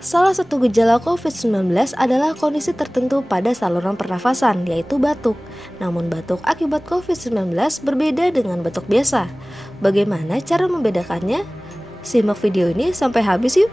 Salah satu gejala COVID-19 adalah kondisi tertentu pada saluran pernafasan, yaitu batuk. Namun batuk akibat COVID-19 berbeda dengan batuk biasa. Bagaimana cara membedakannya? Simak video ini sampai habis yuk!